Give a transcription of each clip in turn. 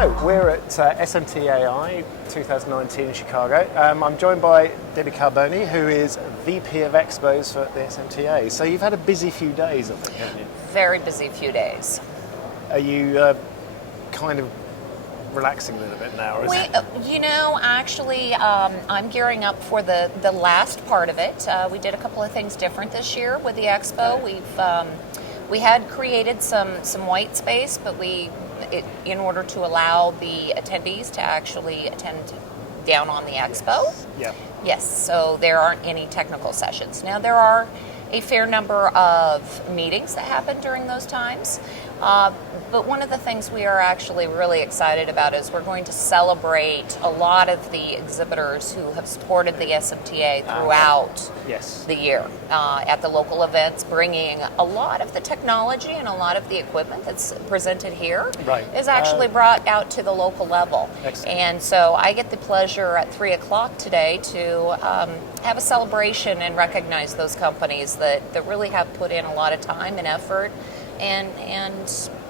Hello, we're at SMTAI 2019 in Chicago. I'm joined by Debbie Carboni, who is VP of Expos for the SMTA. So you've had a busy few days, I think, haven't you? Very busy few days. Are you kind of relaxing a little bit now? Or is Actually, I'm gearing up for the last part of it. We did a couple of things different this year with the Expo. We had created some white space, but in order to allow the attendees to actually attend down on the Expo. Yeah. Yes, so there aren't any technical sessions. Now, there are a fair number of meetings that happen during those times. But one of the things we are actually really excited about is we're going to celebrate a lot of the exhibitors who have supported the SMTA throughout the year at the local events, bringing a lot of the technology and a lot of the equipment that's presented here is actually brought out to the local level. Excellent. And so I get the pleasure at 3 o'clock today to have a celebration and recognize those companies that really have put in a lot of time and effort and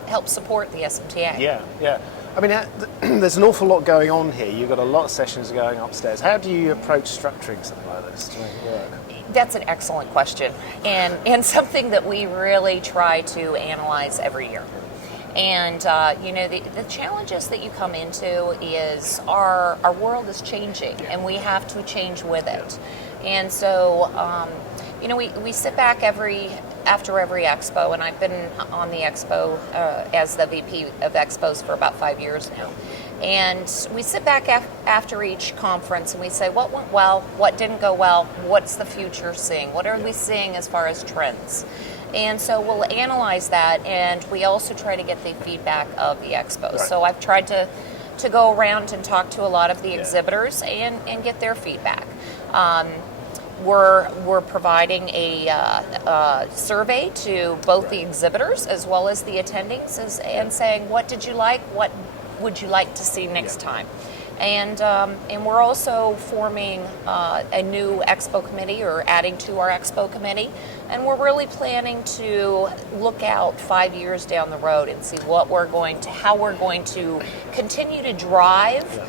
help support the SMTA. Yeah. I mean, there's an awful lot going on here. You've got a lot of sessions going upstairs. How do you approach structuring something like this to make it work? That's an excellent question, and something that we really try to analyze every year. And the challenges that you come into is our world is changing, and we have to change with it. And so, we sit back after every Expo, and I've been on the Expo as the VP of Expos for about 5 years now. And we sit back after each conference and we say, what went well, what didn't go well, what's the future seeing, what are we seeing as far as trends? And so we'll analyze that, and we also try to get the feedback of the Expos. Right. So I've tried to go around and talk to a lot of the exhibitors and get their feedback. We're providing a survey to both the exhibitors as well as the attendings and saying, what did you like, what would you like to see next time? And we're also forming a new Expo committee, or adding to our Expo committee, and we're really planning to look out 5 years down the road and see how we're going to continue to drive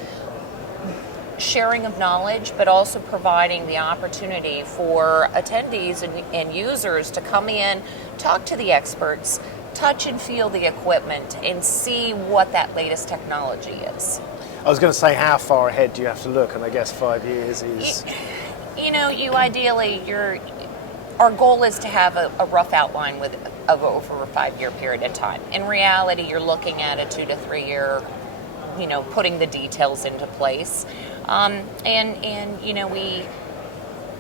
sharing of knowledge, but also providing the opportunity for attendees and users to come in, talk to the experts, touch and feel the equipment, and see what that latest technology is. I was going to say, how far ahead do you have to look? And I guess 5 years is... Our goal is to have a rough outline of over a 5 year period of time. In reality, you're looking at a 2 to 3 year, putting the details into place.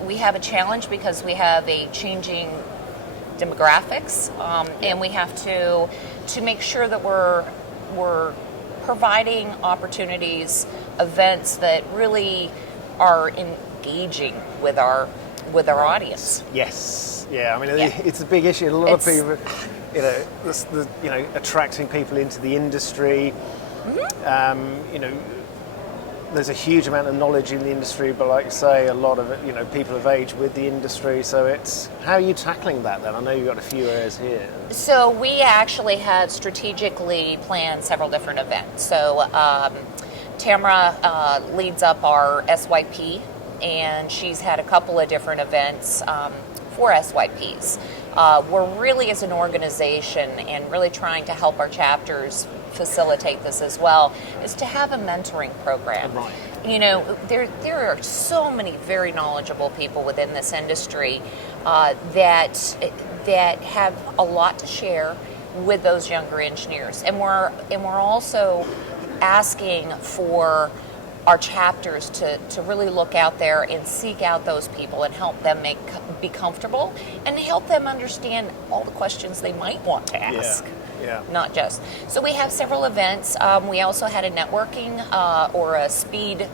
We have a challenge because we have a changing demographics, and we have to make sure that we're providing opportunities, events that really are engaging with our audience. Yes. Yeah. I mean, it's a big issue. A lot of people, attracting people into the industry. Mm-hmm. There's a huge amount of knowledge in the industry, but like you say, a lot of it, people of age with the industry. So how are you tackling that then? I know you've got a few areas here. So we actually had strategically planned several different events. So Tamara leads up our SYP, and she's had a couple of different events for SYPs. We're really, as an organization, and really trying to help our chapters facilitate this as well, is to have a mentoring program. Right. There are so many very knowledgeable people within this industry that have a lot to share with those younger engineers, and we're also asking for our chapters to really look out there and seek out those people and help them be comfortable and help them understand all the questions they might want to ask. Yeah. Not just. So we have several events. We also had a networking or a speed,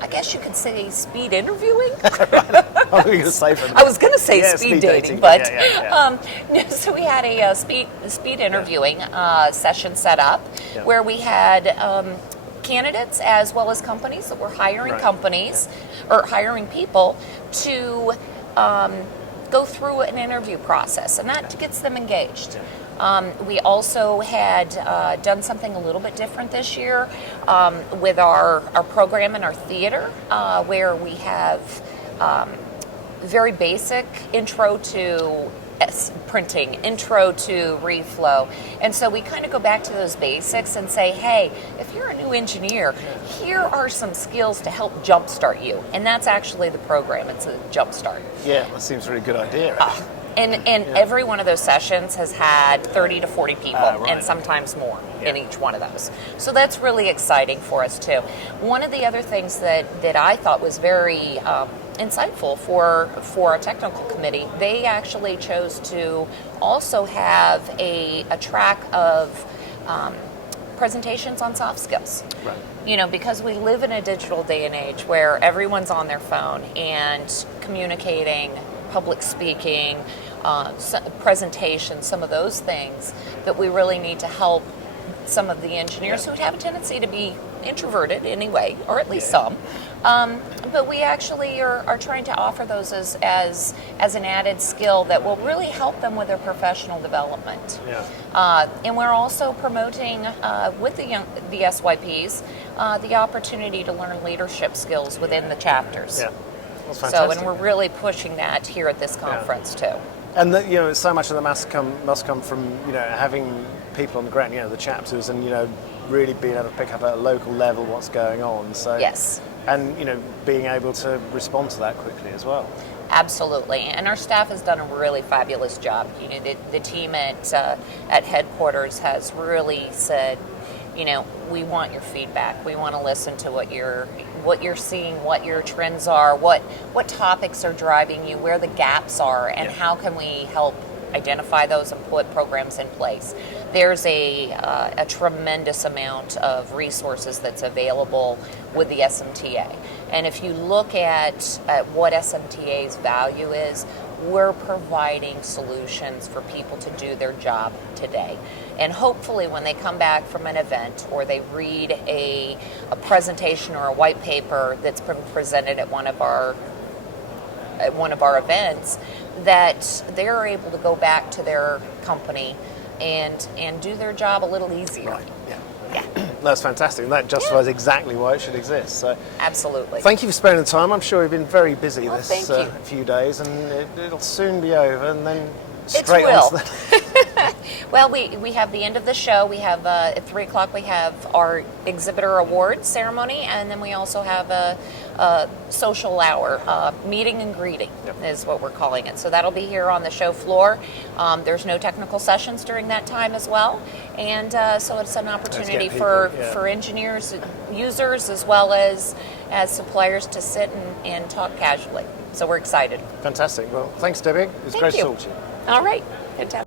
I guess you could say speed interviewing. I was going to say speed dating, but so we had a speed interviewing session set up where we had candidates as well as companies that were hiring or hiring people to go through an interview process, and that gets them engaged. We also had done something a little bit different this year with our program in our theater, where we have very basic intro to printing, intro to reflow. And so we kind of go back to those basics and say, hey, if you're a new engineer, here are some skills to help jumpstart you. And that's actually the program. It's a jumpstart. Yeah, that seems a really good idea, actually. And every one of those sessions has had 30 to 40 people, right. and sometimes more in each one of those. So that's really exciting for us, too. One of the other things that I thought was very insightful for our technical committee, they actually chose to also have a track of presentations on soft skills. Right. You know, because we live in a digital day and age where everyone's on their phone and communicating, public speaking, presentations, some of those things that we really need to help some of the engineers who have a tendency to be introverted anyway, or at least some. But we actually are trying to offer those as an added skill that will really help them with their professional development. Yeah. And we're also promoting with the SYPs the opportunity to learn leadership skills within the chapters. Yeah. That's So, fantastic. and we're really pushing that here at this conference too. And so much of the must come from having people on the ground, the chapters, and really being able to pick up at a local level what's going on. So Yes. and being able to respond to that quickly as well. Absolutely, and our staff has done a really fabulous job. The team at headquarters has really said, we want your feedback. We want to listen to what you're seeing, what your trends are, what topics are driving you, where the gaps are, and how can we help identify those and put programs in place. There's a tremendous amount of resources that's available with the SMTA. And if you look at what SMTA's value is, we're providing solutions for people to do their job today. And hopefully when they come back from an event or they read a presentation or a white paper that's been presented at one of our events, that they're able to go back to their company and do their job a little easier. Right. Yeah. Yeah. That's fantastic. And that justifies exactly why it should exist. So Absolutely. thank you for spending the time. I'm sure you've been very busy Well, this thank you. few days, and it'll soon be over, and then It straight will. on to the Well, we have the end of the show. We have at 3 o'clock we have our exhibitor awards ceremony, and then we also have a social hour, meeting and greeting is what we're calling it. So that'll be here on the show floor. There's no technical sessions during that time as well, and so it's an opportunity people, for engineers, users, as well as suppliers to sit and talk casually. So we're excited. Fantastic. Well, thanks, Debbie. It was Thank great you. to talk to you. All right, fantastic.